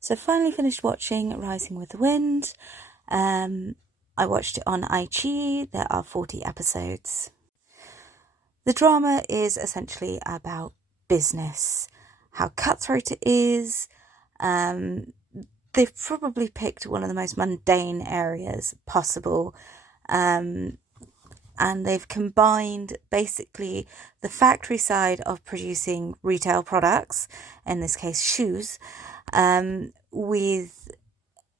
So finally finished watching Rising with the Wind. I watched it on iQIYI. There are 40 episodes. The drama is essentially about business, how cutthroat it is. They've probably picked one of the most mundane areas possible. And they've combined basically the factory side of producing retail products, in this case shoes, with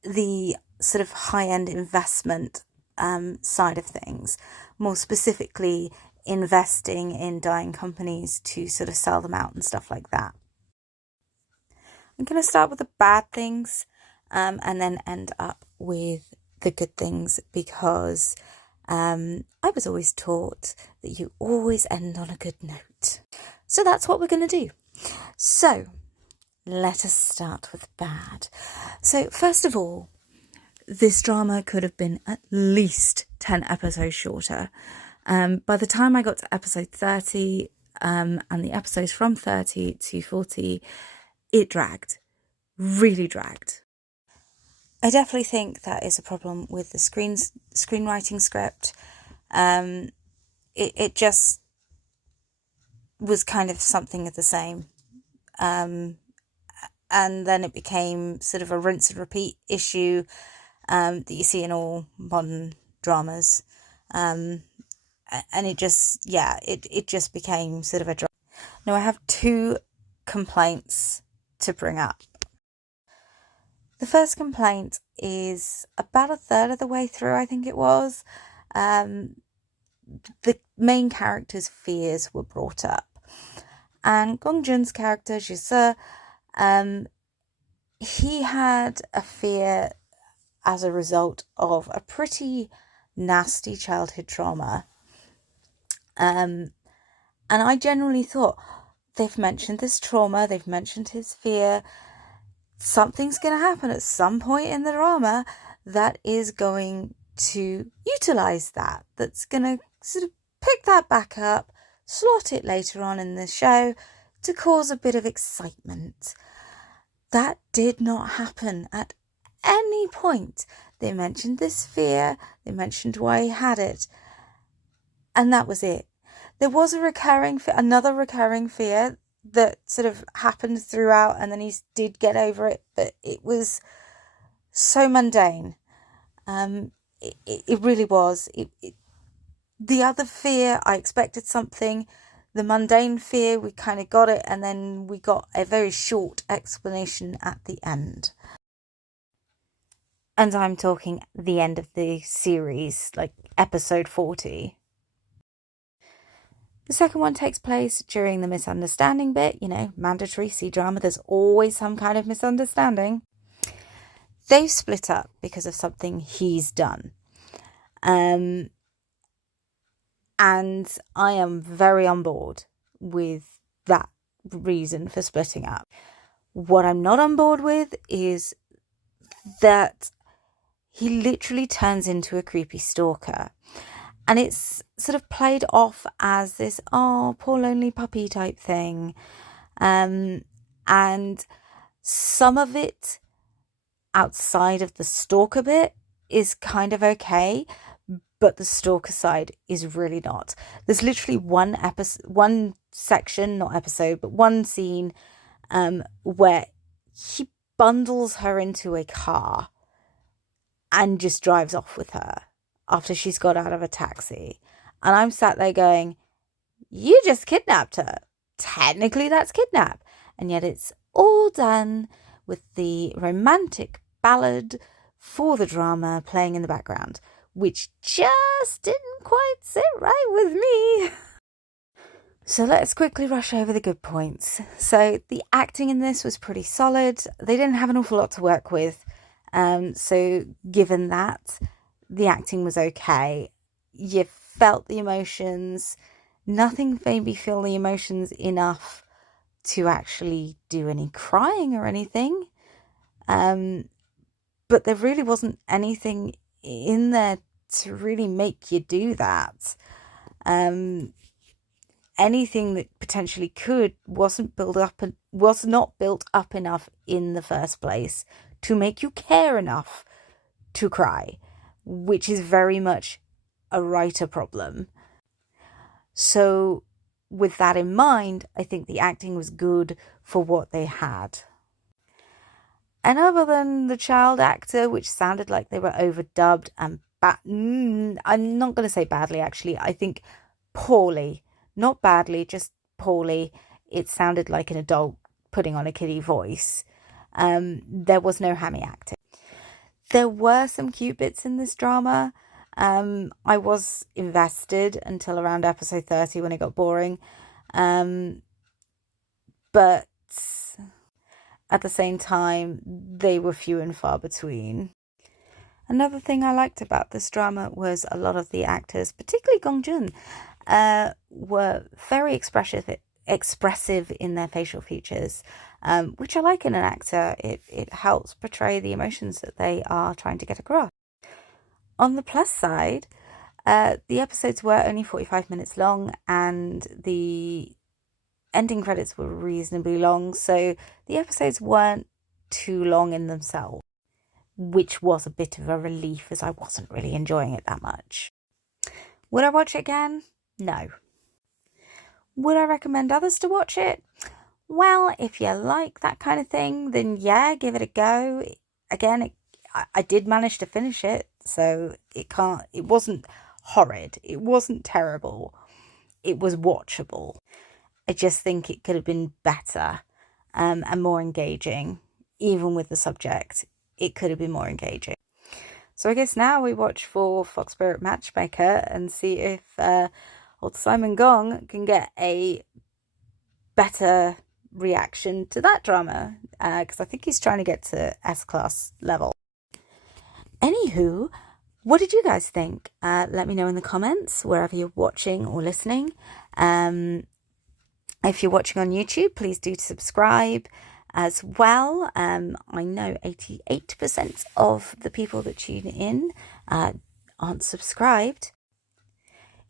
the sort of high-end investment side of things, more specifically investing in dyeing companies to sort of sell them out and stuff like that. I'm going to start with the bad things and then end up with the good things, because I was always taught that you always end on a good note. So that's what we're going to do. So let us start with bad. So first of all, this drama could have been at least 10 episodes shorter. By the time I got to episode 30 and the episodes from 30 to 40, it dragged, really dragged. I definitely think that is a problem with the screenwriting script. It just was kind of something of the same. And then it became sort of a rinse and repeat issue that you see in all modern dramas. And it just, it just became sort of a drama. Now, I have two complaints to bring up. The first complaint is about a third of the way through, I think it was. The main character's fears were brought up. And Gong Jun's character, Jisoo, he had a fear as a result of a pretty nasty childhood trauma. And I generally thought, they've mentioned this trauma, they've mentioned his fear. Something's going to happen at some point in the drama that is going to utilise that, that's going to sort of pick that back up, slot it later on in the show to cause a bit of excitement. That did not happen at any point. They mentioned this fear, they mentioned why he had it, and that was it. There was another recurring fear that sort of happened throughout, and then he did get over it, but it was so mundane. It really was. The other fear, I expected something. The mundane fear, we kind of got it, and then we got a very short explanation at the end. And I'm talking the end of the series, like episode 40. The second one takes place during the misunderstanding bit, mandatory C-drama, there's always some kind of misunderstanding. They've split up because of something he's done. And I am very on board with that reason for splitting up. What I'm not on board with is that he literally turns into a creepy stalker. And it's sort of played off as this, oh, poor lonely puppy type thing. And some of it outside of the stalker bit is kind of okay, but the stalker side is really not. There's literally one section, not episode, but one scene where he bundles her into a car and just drives off with her after she's got out of a taxi. And I'm sat there going, you just kidnapped her. Technically, that's kidnap. And yet it's all done with the romantic ballad for the drama playing in the background, which just didn't quite sit right with me. So let's quickly rush over the good points. So the acting in this was pretty solid. They didn't have an awful lot to work with. So given that, the acting was okay. You felt the emotions. Nothing made me feel the emotions enough to actually do any crying or anything. But there really wasn't anything in there to really make you do that. anything that potentially could was not built up enough in the first place to make you care enough to cry, which is very much a writer problem. So with that in mind, I think the acting was good for what they had. And other than the child actor, which sounded like they were overdubbed and I'm not going to say badly, actually. I think poorly, not badly, just poorly. It sounded like an adult putting on a kiddie voice. There was no hammy acting. There were some cute bits in this drama. I was invested until around episode 30 when it got boring. But at the same time, they were few and far between. Another thing I liked about this drama was a lot of the actors, particularly Gong Jun, were very expressive in their facial features, which I like in an actor. It helps portray the emotions that they are trying to get across. On the plus side, the episodes were only 45 minutes long, and the ending credits were reasonably long, so the episodes weren't too long in themselves, which was a bit of a relief as I wasn't really enjoying it that much. Would I watch it again? No. Would I recommend others to watch it? Well, if you like that kind of thing, then yeah, give it a go. Again, I did manage to finish it, so it wasn't horrid. It wasn't terrible. It was watchable. I just think it could have been better and more engaging, even with the subject. It could have been more engaging. So I guess now we watch for Fox Spirit Matchmaker and see if old Simon Gong can get a better reaction to that drama, because I think he's trying to get to S-class level. Anywho, what did you guys think? Let me know in the comments wherever you're watching or listening. If you're watching on YouTube, please do subscribe as well. I know 88% of the people that tune in aren't subscribed.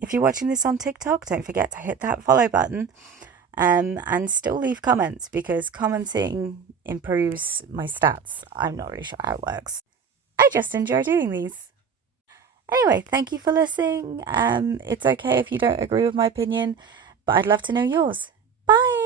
If you're watching this on TikTok, don't forget to hit that follow button, and still leave comments, because commenting improves my stats. I'm not really sure how it works. I just enjoy doing these. Anyway, thank you for listening. It's okay if you don't agree with my opinion, but I'd love to know yours. Bye!